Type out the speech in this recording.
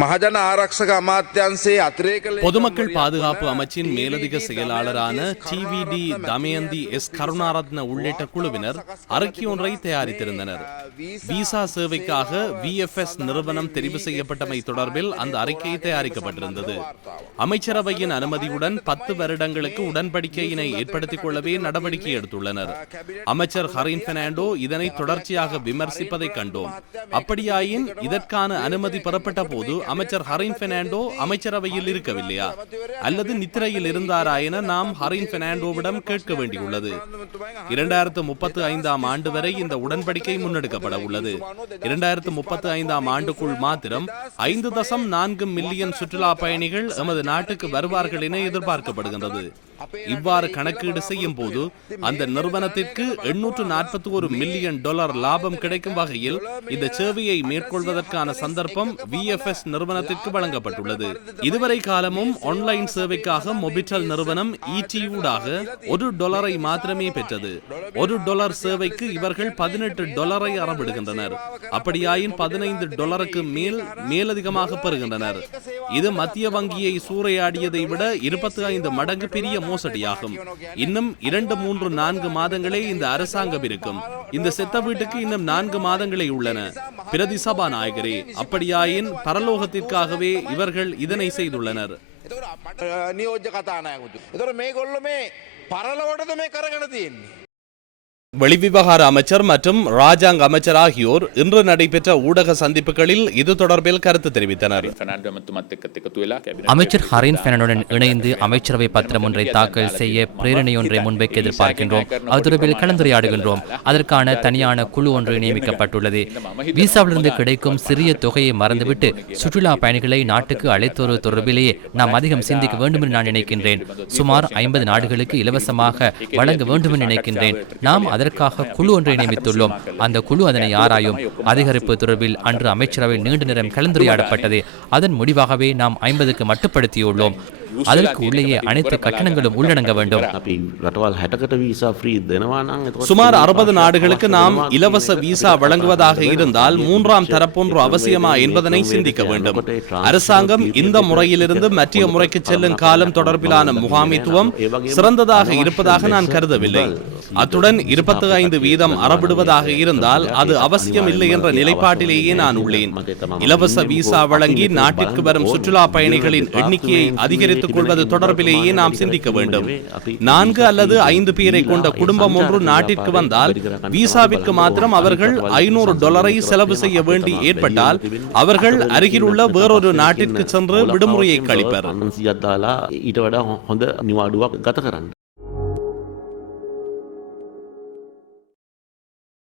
மகஜன ஆரக்ஷக அமாத்தியான்சே அத்திரேக பொதுமக்கள் பாதுகாப்பு அமைச்சின் மேலதிக செயலாளரான டிவிடி தமயந்தி எஸ். கருணாரத்ன உள்ளிட்ட குழுவினர் அறிக்கையொன்றை தயாரித்திருந்தனர். விசா சேவைக்காக விஎஃப்எஸ் நிறுவனம் தெரிவு செய்யப்பட்டமை தொடர்பில் அந்த அறிக்கை தயாரிக்கப்பட்டிருந்தது. அமைச்சரவையின் அனுமதியுடன் பத்து வருடங்களுக்கு உடன்படிக்கையினை ஏற்படுத்திக் கொள்ளவே நடவடிக்கை எடுத்துள்ளனர். அமைச்சர் ஹரின் பெர்னாண்டோ இதனை தொடர்ச்சியாக விமர்சிப்பதை கண்டோம். அப்படியாயின் இதற்கான அனுமதி பெறப்பட்ட போது அமைச்சர் ஹரின் பெர்னாண்டோ அமைச்சரவையில் இருக்கவில்லையா? அல்லது நித்திரையில் இருந்தாரா என நாம் ஹரின் பெர்னாண்டோவிடம் கேட்க வேண்டியுள்ளது. இரண்டாயிரத்து முப்பத்து ஐந்தாம் ஆண்டு வரை இந்த உடன்படிக்கை முன்னெடுக்கப்பட உள்ளது. இரண்டாயிரத்து முப்பத்து ஐந்தாம் ஆண்டுக்குள் மாத்திரம் ஐந்து தசம் நான்கு மில்லியன் சுற்றுலா பயணிகள் எமது நாட்டுக்கு வருவார்கள் என எதிர்பார்க்கப்படுகின்றது. இவ்வாறு கணக்கீடு செய்யும் போது அந்த நிறுவனத்திற்கு எண்ணூற்று நாற்பத்தி ஒரு மில்லியன் டாலர் லாபம் கிடைக்கும் வகையில் இந்த சேவையை மேற்கொள்வதற்கான சந்தர்ப்பம் விஎஃப்எஸ் நிறுவனத்திற்கு வழங்கப்பட்டுள்ளது. இதுவரை காலமும் ஆன்லைன் சேவைக்காக மொபிட்டல் நிறுவனம் இடி ஊடாக ஒரு டாலரை மாத்திரமே பெற்றது. ஒரு டாலர் சேவைக்கு இவர்கள் பதினெட்டு டாலரை அறவிடுகின்றனர் அப்படியாயின் பதினைந்து டாலருக்கு மேல் மேலதிகமாக பெறுகின்றனர். இது மத்திய வங்கியை சூறையாடியதை விட இருபத்தி ஐந்து மடங்கு பெரிய மோசடியாகும் இன்னும் இரண்டு மூன்று நான்கு மாதங்களே இந்த அரசாங்கம் இருக்கும் இந்த செத்த வீட்டுக்கு இன்னும் நான்கு மாதங்களே உள்ளன பிரதி சபாநாயகரே அப்படியாயின் பரலோகத்திற்காகவே இவர்கள் இதனை செய்துள்ளனர் නියෝජ්‍ය කතානයකුතු. එතොට මේ ගොල්ල මේ පරලෝටද මේ කරගෙන තියෙන්නේ. வெளிவிவகார அமைச்சர் மற்றும் ராஜாங்க அமைச்சர் ஆகியோர் இன்று நடைபெற்ற ஊடக சந்திப்புகளில் இது தொடர்பில் கருத்து தெரிவித்தனர். அமைச்சர் ஹரீன் பெனனுடன் இணைந்து அமைச்சரவை பத்திரம் ஒன்றை தாக்கல் செய்ய பிரேரணையொன்றை முன்வைக்க எதிர்பார்க்கின்றோம். அது தொடர்பில் கலந்துரையாடுகின்றோம். அதற்கான தனியான குழு ஒன்று நியமிக்கப்பட்டுள்ளது. விசாவிலிருந்து கிடைக்கும் சிறிய தொகையை மறந்துவிட்டு சுற்றுலா பயணிகளை நாட்டுக்கு அழைத்து வருவது தொடர்பிலேயே நாம் அதிகம் சிந்திக்க வேண்டும் என்று நான் நினைக்கின்றேன். சுமார் ஐம்பது நாடுகளுக்கு இலவசமாக வழங்க வேண்டும் என்று நினைக்கின்றேன். நாம் அதற்கு அதற்காக குழு ஒன்றை நியமித்துள்ளோம். அந்த குழு அதனை ஆராயும். அதிகரிப்பு தொடர்பில் அன்று அமைச்சரவை நீண்ட நேரம் கலந்துரையாடப்பட்டது. அதன் முடிவாகவே நாம் ஐம்பதுக்கு மட்டுப்படுத்தியுள்ளோம். அதற்கு உள்ளேயே அனைத்து கட்டணங்களும் உள்ளடங்க வேண்டும் சுமார் அறுபது நாடுகளுக்கு நாம் இலவச விசா வழங்குவதாக இருந்தால் மூன்றாம் தரப்பொன்று அவசியமா என்பதனை சிந்திக்க வேண்டும் அரசாங்கம் இந்த முறையிலிருந்து மற்ற முறைக்கு செல்லும் காலம் தொடர்பிலான முகாமித்துவம் சிறந்ததாக இருப்பதாக நான் கருதவில்லை அத்துடன் இருபத்தி ஐந்து வீதம் அறவிடுவதாக இருந்தால் அது அவசியம் இல்லை என்ற நிலைப்பாட்டிலேயே நான் உள்ளேன் இலவச விசா வழங்கி நாட்டிற்கு வரும் சுற்றுலா பயணிகளின் எண்ணிக்கையை அதிகரித்து அதிகரித்துக் கொள்வது தொடர்பிலேயே நாம் சிந்திக்க வேண்டும் நான்கு அல்லது ஐந்து பேரை கொண்ட குடும்பம் ஒன்று நாட்டிற்கு வந்தால் விசாவிற்கு மாத்திரம் அவர்கள் ஐநூறு டாலரை செலவு செய்ய வேண்டி ஏற்பட்டால் அவர்கள் அருகிலுள்ள வேறொரு நாட்டிற்கு சென்று விடுமுறையை கழிப்பர்